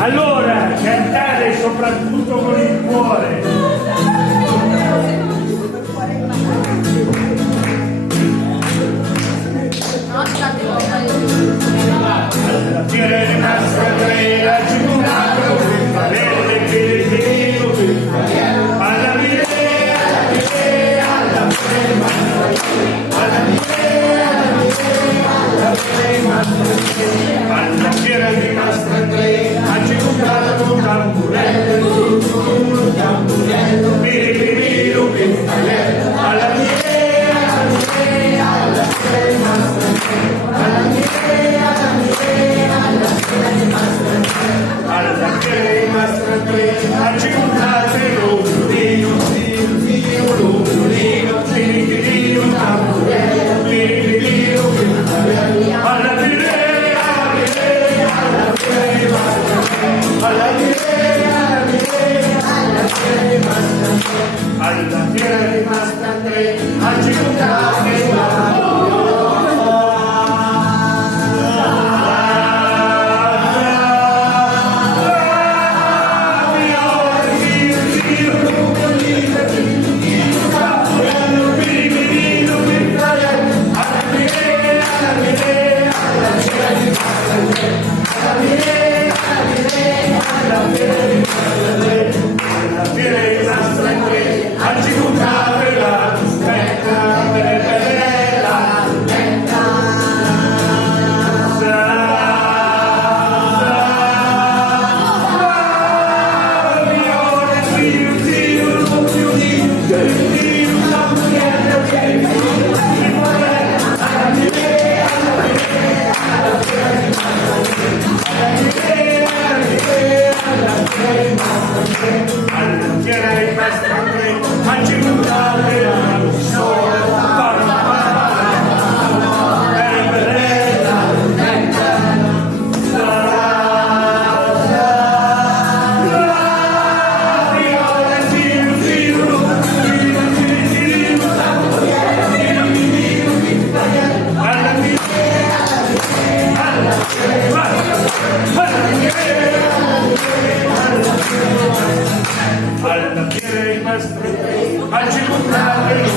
Allora, cantare soprattutto con il cuore. Alla fiera di Massa Grela ci combatto per valere che le tiro alla mirea, alla fiera di Massa Grela ci combatto un tamburello, piripiro, alla alla che Massa Grela ci combatto l'ombrino, l'ombrino, piripiro, tamburello, piripiro, alla mirea, alla fiera di Massa Grela ci combatto alla fiera di Massa Grela ci combatto